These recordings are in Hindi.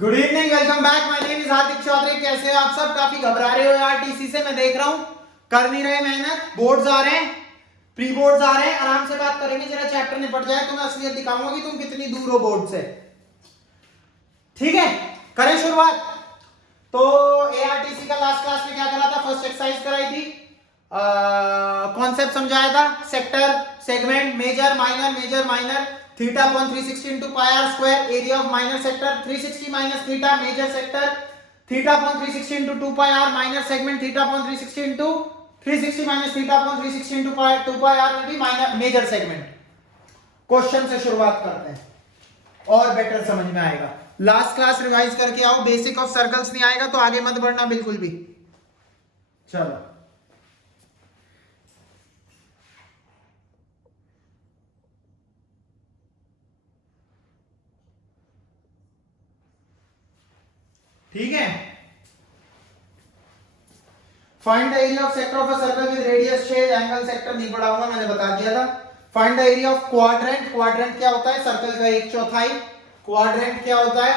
Good evening, welcome back. My name is Hardik Chaudhary. कैसे हो आप सब? काफी घबरा रहे हो यार टीसी से, मैं देख रहा हूं। कर नहीं रहे मेहनत। बोर्ड्स आ रहे हैं, प्री बोर्ड्स आ रहे हैं। आराम से बात करेंगे, जरा चैप्टर निपट जाए तो मैं असलियत दिखाऊंगा कि तुम कितनी दूर हो बोर्ड से। ठीक है, करें शुरुआत। तो एआरटीसी का लास्ट क्लास में क्या करा था? फर्स्ट एक्सरसाइज कराई थी, कॉन्सेप्ट समझाया था, sector, segment, major, minor, theta upon 360 into pi r square, area of minor sector 360 minus theta, major sector theta upon 360 into 2 pi r, minor segment theta upon 360 into 360 minus theta upon 360 into 2 pi r will be minor major segment. Question से शुरुआत करते हैं और बेटर समझ में आएगा। लास्ट क्लास रिवाइज करके आओ, बेसिक ऑफ सर्कल्स नहीं आएगा तो आगे मत बढ़ना बिल्कुल भी। चलो, ठीक है। Find the area of sector of a circle with radius 6 angle. Sector नहीं पढ़ाऊंगा, मैंने बता दिया था। Find the area of quadrant. Quadrant क्या होता है? सर्कल का एक चौथाई। क्वाड्रेंट क्या होता है?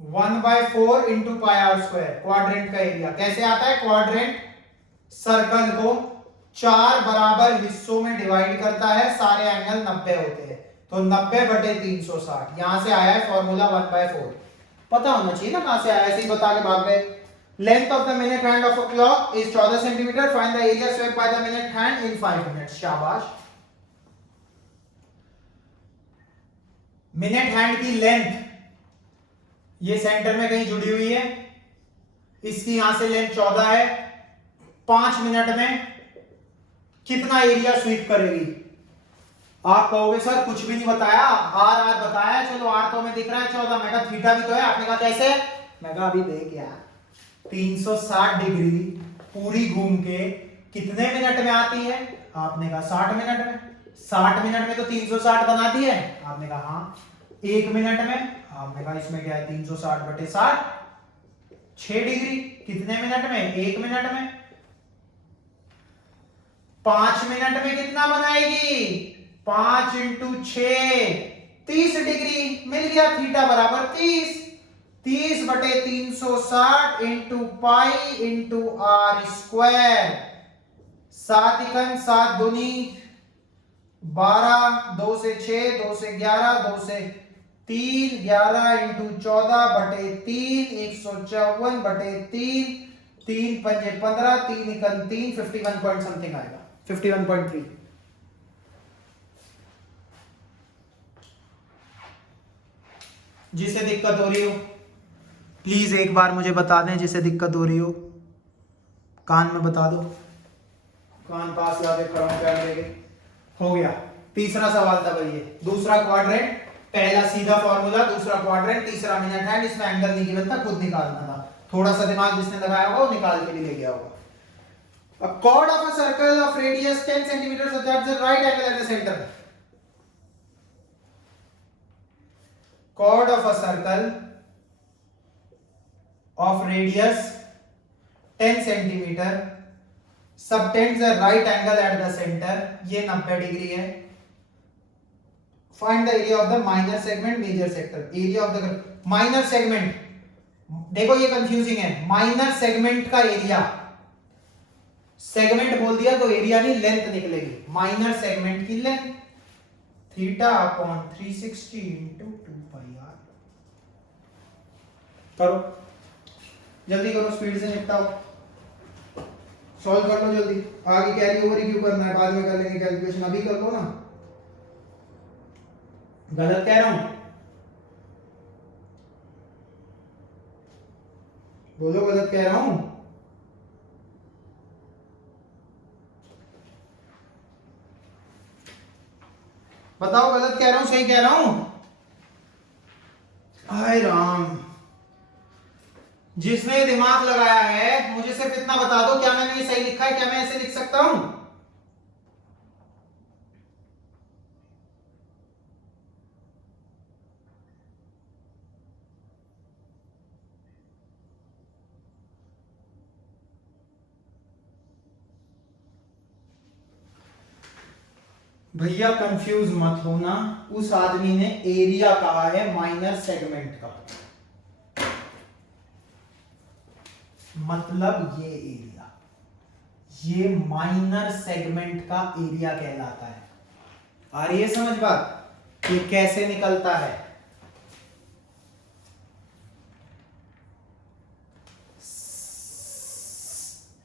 1/4 into pi are square. Quadrant का एरिया कैसे आता है? क्वाड्रेंट सर्कल को 4 बराबर हिस्सों में डिवाइड करता है, सारे एंगल 90 होते हैं, तो 90/360। यहां से आया है फॉर्मूला 1/4। पता होना चाहिए ना कहां से आया, ऐसे ही बता के भाग गए। Length of the minute hand of a clock is 14 centimetre. Find the area swept by the minute hand in 5 minutes. शाबाश। मिनट हैंड की लेंथ ये सेंटर में कहीं जुड़ी हुई है, इसकी यहां से लेंथ 14 है। 5 मिनट में कितना एरिया स्वीप करेगी? आप कहोगे सर कुछ भी नहीं बताया, आर आर बताया। चलो आर तो हमें दिख रहा है 14। मैं कहा थीटा भी तो है। आपने कहा कैसे? मैं कहा अभी देख यार, 360 डिग्री पूरी घूम के कितने मिनट में आती है? आपने कहा 60 मिनट में। 60 मिनट में तो 360 बनाती है। आपने कहा हाँ। 1 मिनट में? आपने कहा इसमें क्या है, 360/60, 6 डिग्री। कितने मिनट में? 1 मिनट में। 5 मिनट में कितना बनाएगी? 5 इंटू 6, 30 डिग्री। मिल गया, थीटा बराबर 30। 30/360 into pi into R square. 7 एकम 7 दूनी 12, 2 से 6, 2 से 11, 2 से 3, 11 इंटू 14/3, 154/3, 3 पंजे 15, 3 एकम 3, 51 पॉइंट समथिंग आएगा, 51.3। जिसे दिक्कत हो रही हो प्लीज एक बार मुझे बता दें, जिसे दिक्कत हो रही हो कान में बता दो। कान पास लाके खड़ा हूं, पैर लेके। हो गया। तीसरा सवाल था भाई ये। दूसरा क्वाड्रेंट, पहला सीधा फॉर्मूला, दूसरा क्वाड्रेंट, तीसरा मिनट हैंड। इसमें एंगल नहीं गिवन था, खुद निकालना था। थोड़ा सा दिमाग जिसने लगाया होगा वो निकाल के भी ले गया होगा। A chord of a circle of radius 10 centimeters, so that's the right angle at the center. Chord of a circle of radius 10 centimeter subtends a right angle at the center. ये 90 डिग्री है। Find the area of the minor segment, major sector. Area of the minor segment, देखो ये कंफ्यूजिंग है। माइनर सेगमेंट का एरिया, सेगमेंट बोल दिया तो एरिया नहीं, लेंथ निकलेगी। माइनर सेगमेंट की length theta upon 360 into 2 pi R. करो जल्दी करो, स्पीड से निपटाओ, सॉल्व कर लो जल्दी। आगे कैरी ओवर ही क्यों करना है, बाद में कर लेंगे कैलकुलेशन, अभी कर लो ना। गलत कह रहा हूं? बोलो गलत कह रहा हूं? बताओ गलत कह रहा हूं सही कह रहा हूं? हाय राम, जिसने दिमाग लगाया है मुझे सिर्फ इतना बता दो, क्या मैंने ये सही लिखा है? क्या मैं ऐसे लिख सकता हूं? भैया कंफ्यूज मत होना, उस आदमी ने एरिया कहा है माइनर सेगमेंट का, मतलब ये एरिया, ये माइनर सेगमेंट का एरिया कहलाता है। आ रही है समझ बात, ये कैसे निकलता है?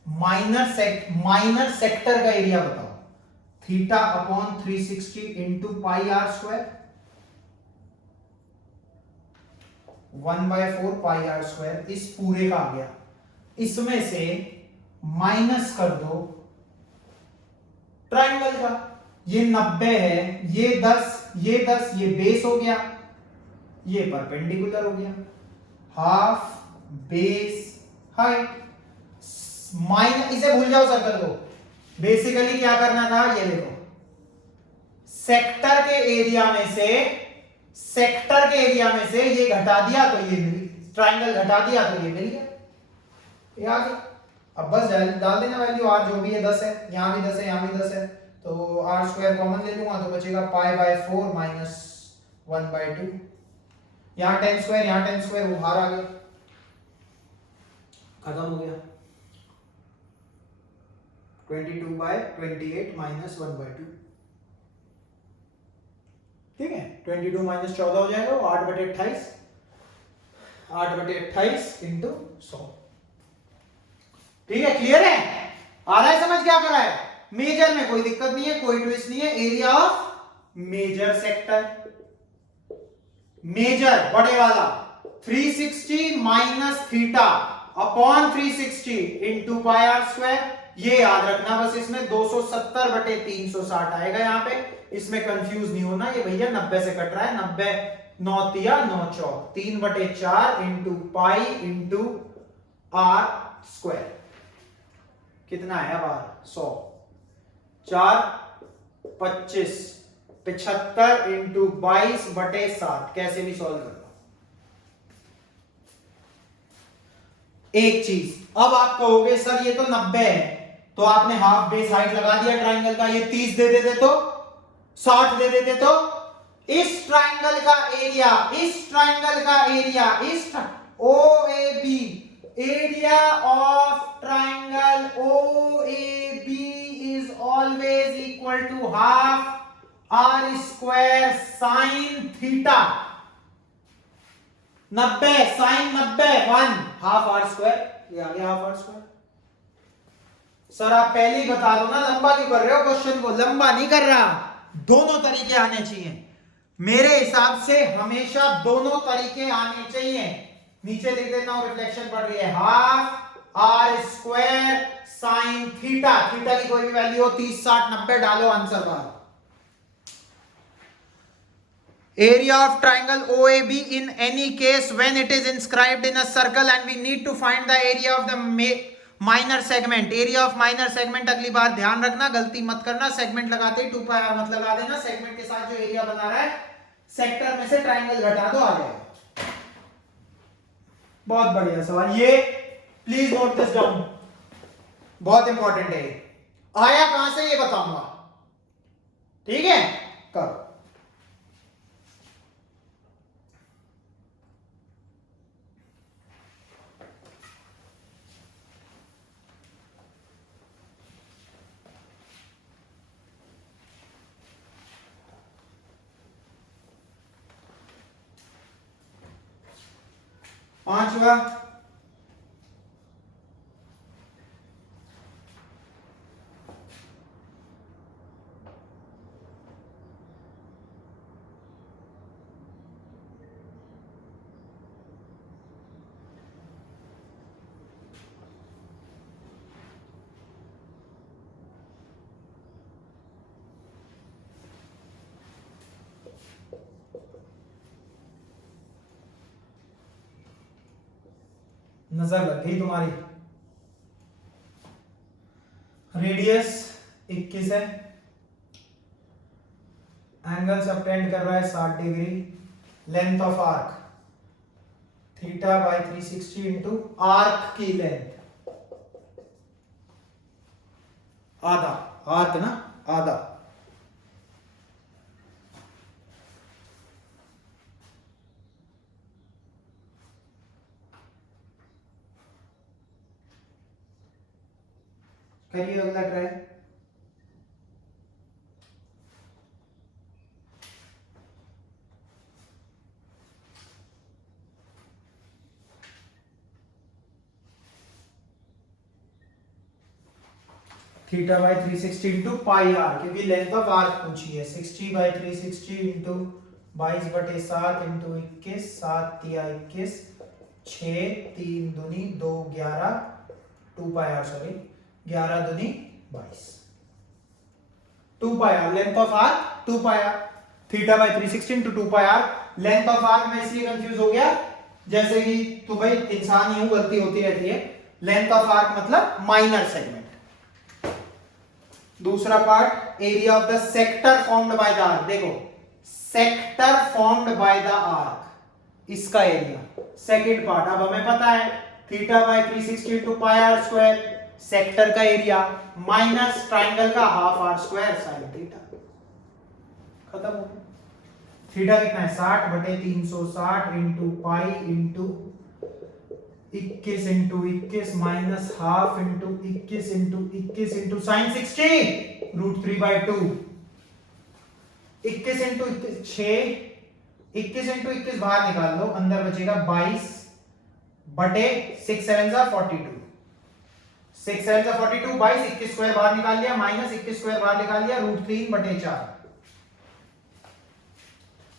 माइनर सेक्टर का एरिया बताओ, theta upon 360 into pi are square, 1/4 pi are square, इस पूरे का आ गया। इसमें से माइनस कर दो ट्राइंगल का, ये 90 है, ये 10, ये बेस हो गया, ये परपेंडिकुलर हो गया, हाफ बेस हाइट माइनस, इसे भूल जाओ सर्कल को। बेसिकली क्या करना था, ये देखो, सेक्टर के एरिया में से ये घटा दिया तो ये मिल, ट्राइंगल घटा दिया तो ये मिल गया, ये आ गया। अब बस डाल देना वैल्यू, आर जो भी है 10 है, यहां भी 10 है, यहां भी 10 है, तो आर स्क्वायर कॉमन ले लूंगा तो बचेगा पाई/4 माइनस 1/2, यहां 10 स्क्वायर, यहां 10 स्क्वायर, वो बाहर आ गया, खत्म हो गया। 22/28 माइनस 1/2, ठीक है, 22 माइनस 14 हो जाएगा, वो 8/28, 8/28 इंटू 100, ठीक है, क्लियर है? आ रहा है समझ क्या कर रहा है? मेजर में कोई दिक्कत नहीं है, कोई ट्विस्ट नहीं है, area of major sector, major बड़े वाला 360 minus theta upon 360 into pi are square, ये याद रखना बस, इसमें 270/360 आएगा यहाँ पे, इसमें कंफ्यूज नहीं होना, ये भैया 90 से कट रहा है, 90 9 तिया 9 चौक 3/4 into pi into R square, कितना है अब आर 100, 4 25 75 इंटू 22/7, कैसे भी सॉल्व कर लो। एक चीज, अब आप कहोगे सर ये तो 90 है, तो आपने हाफ बेस हाइट लगा दिया ट्राइंगल का, ये 30 दे देते तो, 60 दे देते तो, इस ट्राइंगल का एरिया, इस OAB, area of triangle OAB is always equal to half are square sine theta, 90 sine 90 1 half are square, ये आ गया हाफ आर स्क्वायर। सर आप पहले ही बता दो ना, लंबा क्यों कर रहे हो क्वेश्चन को? लंबा नहीं कर रहा, दोनों तरीके आने चाहिए, मेरे हिसाब से हमेशा दोनों तरीके आने चाहिए। नीचे लिख देता हूं, रिफ्लेक्शन पड़ रही है, half are square sine theta, theta की कोई भी वैल्यू हो, 30 60 90 डालो, आंसर बाहर। Area of triangle OAB in any case when it is inscribed in a circle and we need to find the area of the minor segment. Area of minor segment अगली बार ध्यान रखना, गलती मत करना, सेगमेंट लगाते ही 2πr मत लगा देना, सेगमेंट के साथ जो एरिया बना रहा है सेक्टर में से ट्राइंगल घटा दो, आ जाएगा। बहुत बढ़िया सवाल, ये प्लीज नोट दिस डाउन, बहुत इंपॉर्टेंट है। आया कहां से ये बताऊंगा, ठीक है, करो। पांचवा, नजर लग गई तुम्हारी, रेडियस 21 है, एंगल सबटेंड कर रहा है 60 degree, length of arc θ/360 into arc की लेंथ आधा, आर्क ना आधा, करिए अगला try. Theta by 360 into pi r, क्योंकि लेंथ ऑफ आर्क पूछी है। 60 बाई 360 इंटू 22/7 इंटू 21, 7 तिया 21, 6 3 दूनी 2 11, 2 पाई आर, सॉरी 11 दूनी 22, 2 pi r length of arc, 2 pi r theta by 360 into 2 pi r. Length of arc में इसलिए कंफ्यूज हो गया जैसे कि तो भाई इंसान ही हूं, गलती होती रहती है। लेंथ ऑफ आर्क मतलब माइनर सेगमेंट। दूसरा part, area of the sector formed by the arc. देखो sector formed by the arc, इसका एरिया। सेकंड पार्ट, अब हमें पता है theta by 360 into pi are square, sector का एरिया, माइनस ट्राइंगल का half are square sine theta. खत्म हो गया। थीटा कितना है 60/360 into pi into 21 into 21 minus half into 21 into 21 into sine 60 √3/2। 21 into 6, 21 into 21 बाहर निकाल लो, अंदर बचेगा 22/6 7 42, 6 7 42, 22 21 स्क्वायर बाहर निकाल लिया, माइनस 21 स्क्वायर बाहर निकाल लिया, √3/4।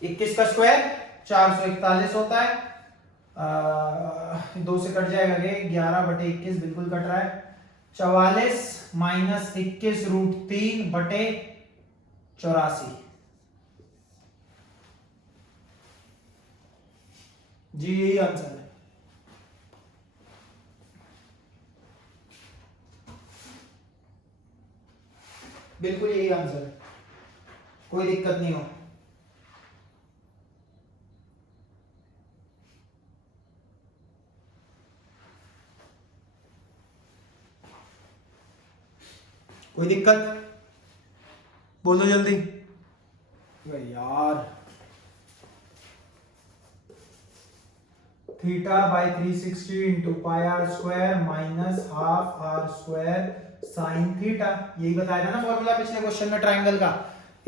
21 का स्क्वायर 441 होता है, 2 से कट जाएगा, 11/21 बिल्कुल कट रहा है, 44 माइनस 21 √3/84। जी यही आंसर है। बिल्कुल यही आंसर है, कोई दिक्कत नहीं हो। कोई दिक्कत बोलो जल्दी यार। Theta by 360 into pi are square minus half are square sine theta, यही बताया था ना फॉर्मूला पिछले क्वेश्चन में ट्राइंगल का।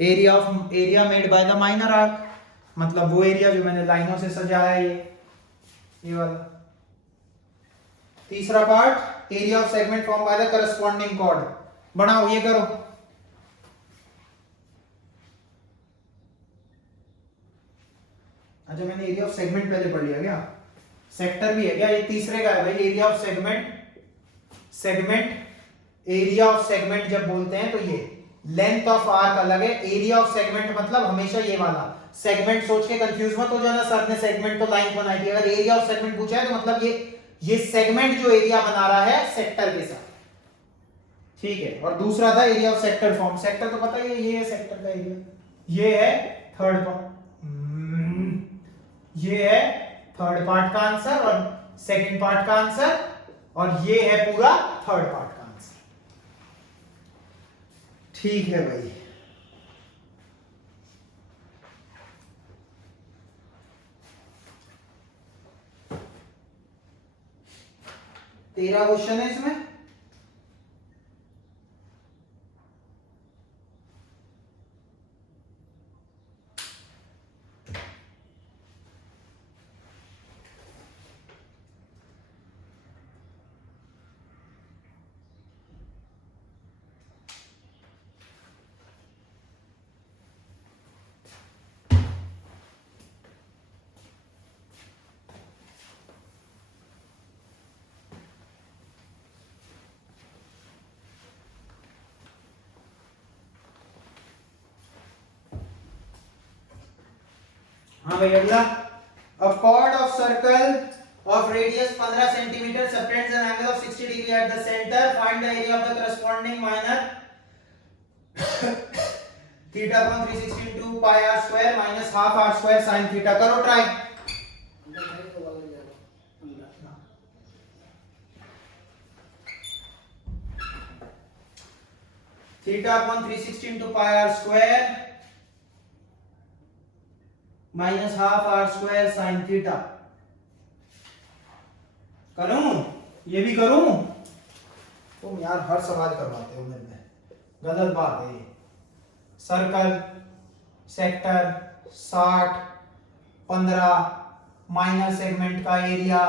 Area made by the minor arc, मतलब वो एरिया जो मैंने लाइनों से सजाया है, ये वाला। तीसरा part, area of segment form by the corresponding chord. बनाओ, ये करो। अच्छा मैंने एरिया ऑफ सेगमेंट पहले पढ़ लिया क्या? सेक्टर भी है क्या? ये तीसरे का है भाई, area of segment area of segment जब बोलते हैं तो ये लेंथ ऑफ आर्क अलग है, एरिया ऑफ सेगमेंट मतलब हमेशा ये वाला। सेगमेंट सोच के कंफ्यूज मत हो जाना, सर ने सेगमेंट तो लाइन बनाई थी। अगर एरिया ऑफ सेगमेंट पूछा है तो मतलब ये सेगमेंट जो एरिया बना रहा है सेक्टर के साथ, ठीक है। और दूसरा था area of sector form. Sector तो पता ही है, ये है सेक्टर का एरिया, ये है थर्ड पार्ट, ये है थर्ड पार्ट का आंसर और सेकंड पार्ट का आंसर, और ये है पूरा थर्ड पार्ट का आंसर। ठीक है भाई। तेरा क्वेश्चन है इसमें। हाँ भाई अगला, a chord of circle of radius 15 cm subtends an angle of 60 degree at the center. Find the area of the corresponding minor theta upon 360 into pi r square minus half r square sin theta। करो try. Theta upon 360 into pi r square minus half are square sine theta. करूं, ये भी करूं। तुम यार हर सवाल करवाते हो मेरे में, गलत बात है ये। सर्कल, सेक्टर, 60, 15 माइनर सेगमेंट का area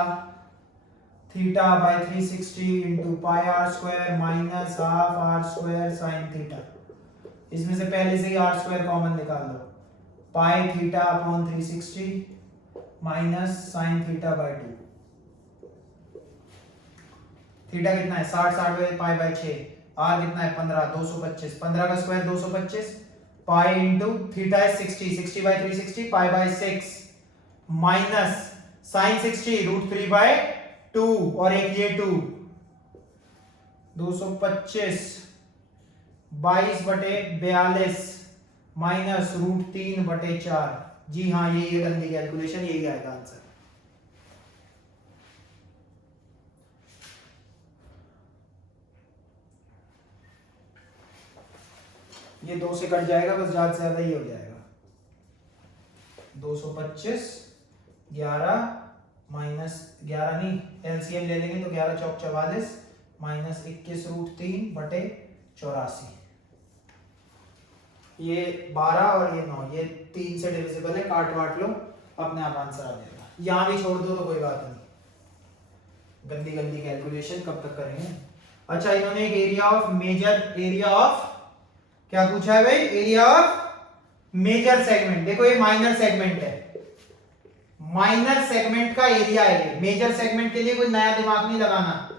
theta by 360 into pi are square minus half are square sine theta. इसमें से पहले से ही आर स्क्वायर कॉमन निकाल लो, pi theta upon 360 minus sine theta by 2। Theta कितना है 60, 60 बाय पाई बाय 6, आर कितना है 15, 225, 15 का स्क्वायर 225, पाई इंटू थीटा है 60, 60 by 360 pi by 6 minus sine 60 √3 by 2 और एक ये 2, 225 22/42 माइनस √3/4। जी हाँ, ये गंदी कैलकुलेशन, यही आएगा आंसर। ये 2 से कट जाएगा, बस ज्यादा से ज्यादा ही हो जाएगा। 225 11 माइनस 11 नहीं, एलसीएम ले लेंगे तो 11 चौक 44 माइनस 21 √3/84। ये 12 और ये 9, ये 3 से डिविजिबल है, काट वाट लो, अपने आप आंसर आ जाएगा। यहां भी छोड़ दो तो कोई बात नहीं, गंदी गंदी कैलकुलेशन कब तक करेंगे। अच्छा, इन्होंने एक एरिया ऑफ क्या पूछा है भाई, एरिया ऑफ मेजर सेगमेंट। देखो ये माइनर सेगमेंट है, माइनर सेगमेंट का एरिया है। मेजर सेगमेंट के लिए कोई नया दिमाग नहीं लगाना।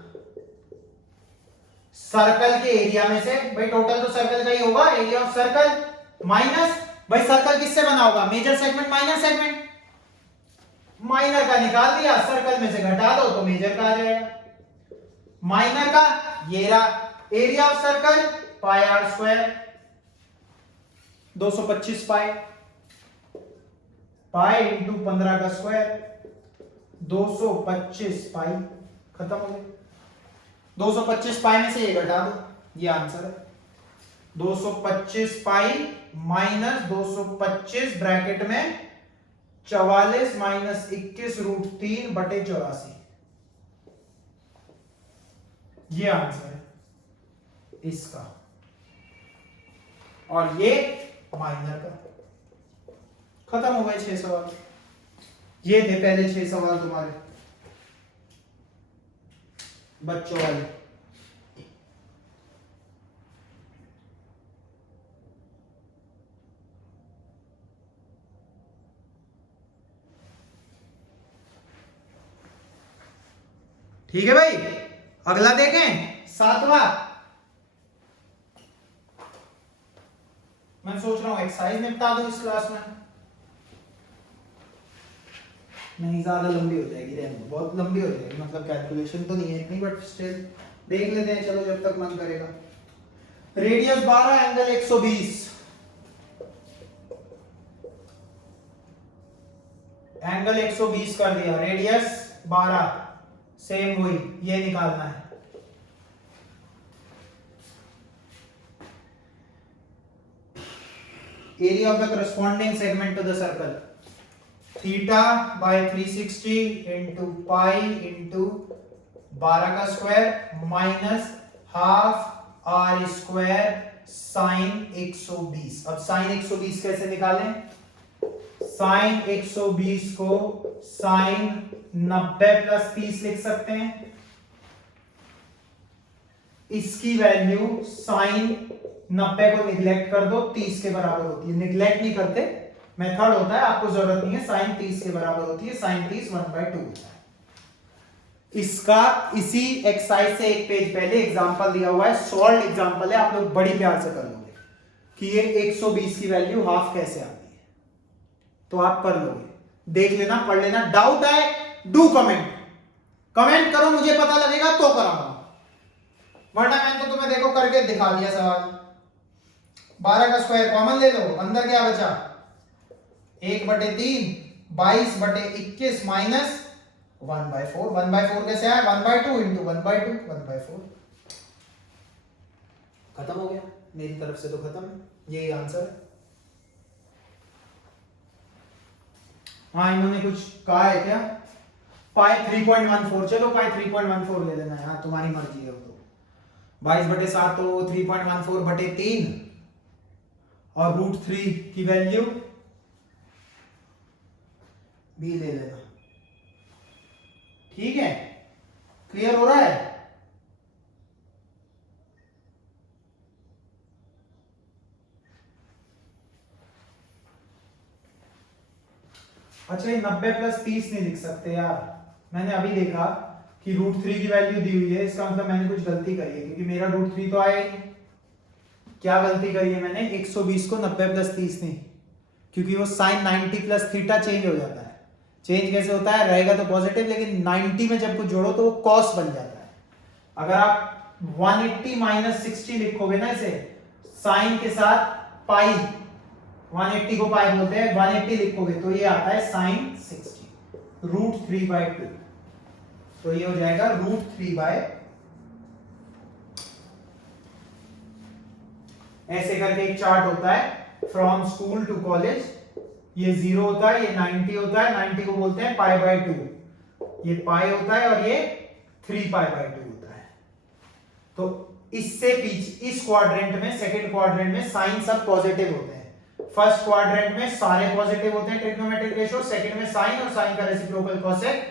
सर्कल के एरिया में से भाई, टोटल तो सर्कल का ही होगा, एरिया ऑफ सर्कल माइनस भाई सर्कल किससे बना होगा, major segment minor segment, minor का निकाल दिया, सर्कल में से घटा दो तो मेजर का आ जाएगा। माइनर का ये रहा area of circle pi are square 225 pi into 15 का स्क्वायर 225 पाई, खत्म हो गया। 225 पाई में से ये घटा दो, ये आंसर है। 225 पाई माइनस 225 ब्रैकेट में 44 माइनस 21 √3/84, ये आंसर है इसका। और ये माइनर का। खत्म हो गए 6 सवाल। ये थे पहले 6 सवाल तुम्हारे बच्चों वाले। ठीक है भाई, अगला देखें 7वां। मैं सोच रहा हूं एक्सरसाइज निपटा दूं इस क्लास में, नहीं ज्यादा लंबी हो जाएगी, रहने दो, बहुत लंबी हो जाएगी, मतलब कैलकुलेशन तो नहीं है इतनी, बट स्टिल देख लेते हैं, चलो जब तक मन करेगा। रेडियस 12 एंगल 120, एंगल 120 कर दिया, रेडियस 12, सेम वही ये निकालना है। Area of the corresponding segment to the circle theta by 360 into pi into 12 का square minus half are square sine 120। अब साइन 120 कैसे निकालें, साइन 120 को साइन 90 प्लस 30 लिख सकते हैं। इसकी वैल्यू साइन 90 को निगलेक्ट कर दो, 30 के बराबर होती है। निगलेक्ट नहीं करते, मेथड होता है, आपको जरूरत नहीं है। साइन 30 के बराबर होती है, साइन 30 1/2 होता है। इसका इसी एक्सरसाइज से एक पेज पहले एग्जांपल दिया हुआ है, सॉल्व एग्जांपल है, आप लोग बड़ी प्यार से कर लोगे कि ये 120 की वैल्यू हाफ कैसे आती है, तो आप कर लोगे, देख लेना, पढ़ लेना। डाउट है डू कमेंट करो, मुझे पता लगेगा तो कराऊंगा, वरना मैंने तो तुम्हें देखो करके दिखा दिया सवाल। 12 का स्क्वायर कॉमन ले लो, अंदर क्या बचा 1/3, 22/21 माइनस 1/4। 1/4 कैसे आया, 1/2 इंटू 1/2, 1/4। खत्म हो गया, मेरी तरफ से तो खत्म है, यही आंसर है। हाँ, इन्होंने कुछ कहा है क्या, पाई 3.14, चलो पाई 3.14 ले लेना है, हाँ तुम्हारी मर्जी है वो तो। 22/7 तो 3.14/3 और √3 की वैल्यू भी ले लेना। ठीक है, क्लियर हो रहा है? अच्छा, ये 90 + 30 नहीं लिख सकते यार, मैंने अभी देखा कि √3 की वैल्यू दी हुई है, इसका मतलब मैंने कुछ गलती करी है, क्योंकि मेरा √3 तो आया ही। क्या गलती करी है मैंने? 120 को 90 + 30 नहीं, क्योंकि वो sin 90 + थीटा चेंज हो जाता है। चेंज कैसे होता है? रहेगा तो पॉजिटिव, लेकिन 90 में जब कुछ जोड़ो तो वो कॉस बन जाता है। अगर आप 180 - 60 लिखोगे ना इसे, साइन के साथ पाई, 180 को पाई बोलते हैं, 180 लिखोगे तो ये आता है sin 60 √3/2, तो ये हो जाएगा √3/, ऐसे करके एक चार्ट होता है फ्रॉम स्कूल टू कॉलेज। ये 0 होता है, ये 90 होता है, 90 को बोलते हैं π/2, ये पाई होता है और ये 3π/2 होता है। तो इससे पीछे इस क्वाड्रेंट में, सेकंड क्वाड्रेंट में साइन सब पॉजिटिव होते हैं। फर्स्ट क्वाड्रेंट में सारे पॉजिटिव होते हैं ट्रिग्नोमेट्रिक रेशियो, सेकंड में साइन और साइन का रेसिप्रोकल कोसेक,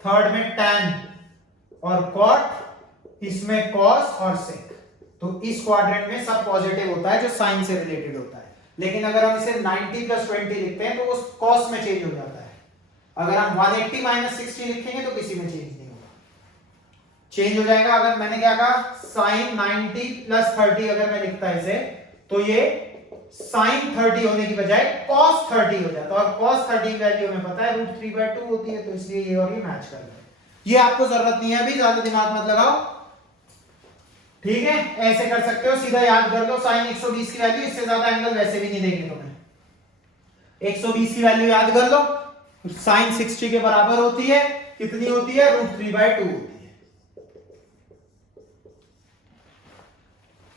थर्ड में टैन और कॉट, इसमें कॉस और सेक। तो इस क्वाड्रेंट में सब पॉजिटिव होता है जो साइन से रिलेटेड होता है। लेकिन अगर हम इसे 90 + 20 लिखते हैं तो वो कॉस में चेंज हो जाता है। अगर हम 180 - 60 लिखेंगे तो किसी में चेंज नहीं होगा, चेंज हो जाएगा। अगर मैंने क्या कहा, sin 90 + 30 अगर मैं लिखता है इसे, तो ये sin 30 होने की बजाय cos 30 हो जाता है, और cos 30 की वैल्यू हमें पता है √3/2 होती है, तो इसलिए ये और ये मैच कर रहे हैं। ये आपको जरूरत नहीं है अभी, ज्यादा दिमाग मत लगाओ, ठीक है? ऐसे कर सकते हो, सीधा याद कर लो sin 120 की वैल्यू, इससे ज्यादा एंगल वैसे भी नहीं देखने तुम्हें। 120 की वैल्यू याद कर लो, sin 60 के बराबर होती है, कितनी होती है? √3/2 होती है।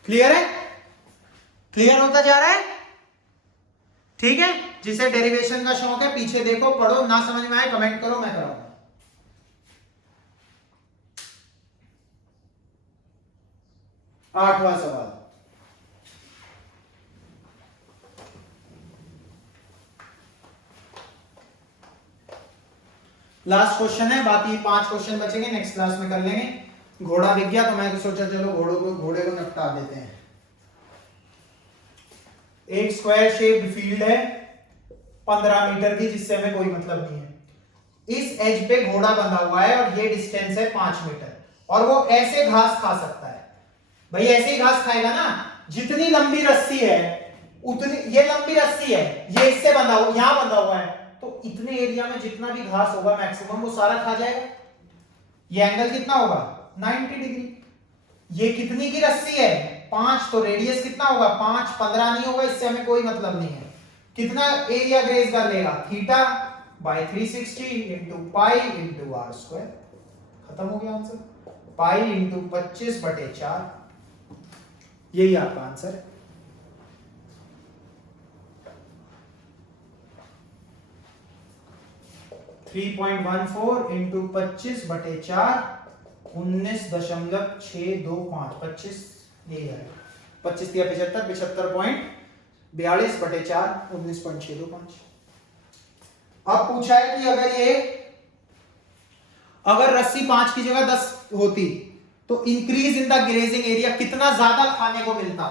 क्लियर है? क्लियर होता जा रहा है? ठीक है, जिसे डेरिवेशन का शौक है पीछे देखो, पढ़ो, ना समझ में आए कमेंट करो, मैं कराऊंगा। 8वां सवाल, लास्ट क्वेश्चन है, बाकी 5 क्वेश्चन बचेंगे, नेक्स्ट क्लास में कर लेंगे। घोड़ा दिख गया तो मैं सोचा चलो घोड़े को निपटा देते हैं। एक स्क्वायर शेप्ड फील्ड है 15 मीटर की, जिससे हमें कोई मतलब नहीं है। इस एज पे घोड़ा बंधा हुआ है और ये डिस्टेंस है 5 मीटर, और वो ऐसे घास खा सकता है। भाई ऐसे ही घास खाएगा ना, जितनी लंबी रस्सी है उतनी, ये लंबी रस्सी है, ये इससे बंधा हुआ, यहां बंधा हुआ है, तो इतने एरिया में जितना भी घास होगा मैक्सिमम वो सारा खा जाएगा। ये एंगल कितना होगा? 90 डिग्री। ये कितनी की रस्सी है? 5, तो रेडियस कितना होगा? 5, 15 नहीं होगा, इससे हमें कोई मतलब नहीं है। कितना एरिया ग्रेज कर लेगा? θ/360 × π × r²। खत्म हो गया आंसर, पाई × 25/4, यही आपका आंसर है। (3.14 × 25/4) 19.625, 25, यही है 25 या 75, 75.42/4, 19.625। अब पूछा है कि अगर रस्सी 5 की जगह 10 होती तो increase in the grazing area कितना ज्यादा खाने को मिलता?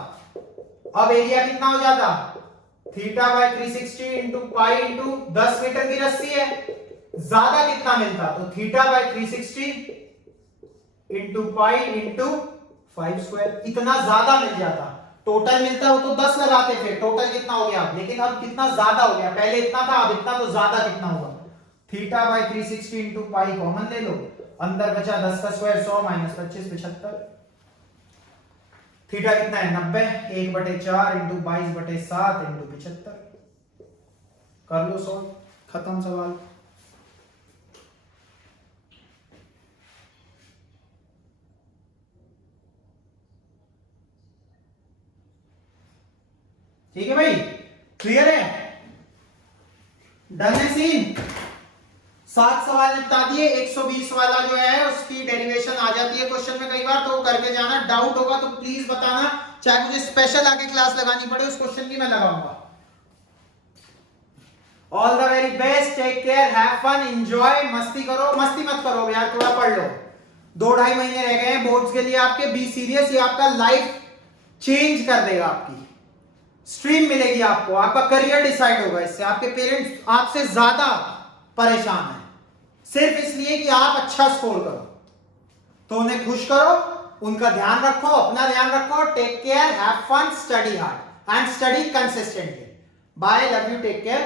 अब एरिया कितना हो जाता? θ/360 × π × 10 मीटर की रस्सी है, ज्यादा कितना मिलता? तो θ/360 × π × 5², इतना ज्यादा मिल जाता। टोटल मिलता हो तो 10 लगाते थे, टोटल कितना हो गया? लेकिन अब कितना ज्यादा हो गया, पहले इतना था अब इतना, तो ज्यादा कितना होगा? θ/360 × π कॉमन ले लो, अंदर बचा 10 का स्क्वायर 100 - 25 75। थीटा कितना है? 90, 1/4 × 22/7 × 75। कर लो 100, खत्म सवाल। ठीक है भाई, क्लियर है? डन है सीन? 7 सवाल निपटा दिए, 120 वाला जो है उसकी डेरिवेशन आ जाती है क्वेश्चन में कई बार, तो करके जाना। डाउट होगा तो प्लीज बताना, चाहे मुझे स्पेशल आगे क्लास लगानी पड़े उस क्वेश्चन की मैं लगाऊंगा। All the very best, take care, have fun, enjoy. मस्ती करो, मस्ती मत करो यार, थोड़ा पढ़ लो। 2-2.5 महीने रह गए हैं बोर्ड्स के लिए आपके। बी सीरियस, ये आपका लाइफ चेंज कर देगा। आपकी स्ट्रीम मिलेगी आपको, आपका करियर डिसाइड होगा इससे। आपके पेरेंट्स आपसे ज्यादा परेशान हैं सिर्फ इसलिए कि आप अच्छा स्कोर करो, तो उन्हें खुश करो, उनका ध्यान रखो, अपना ध्यान रखो। Take care, have fun, study hard and study consistently. Bye, love you, take care.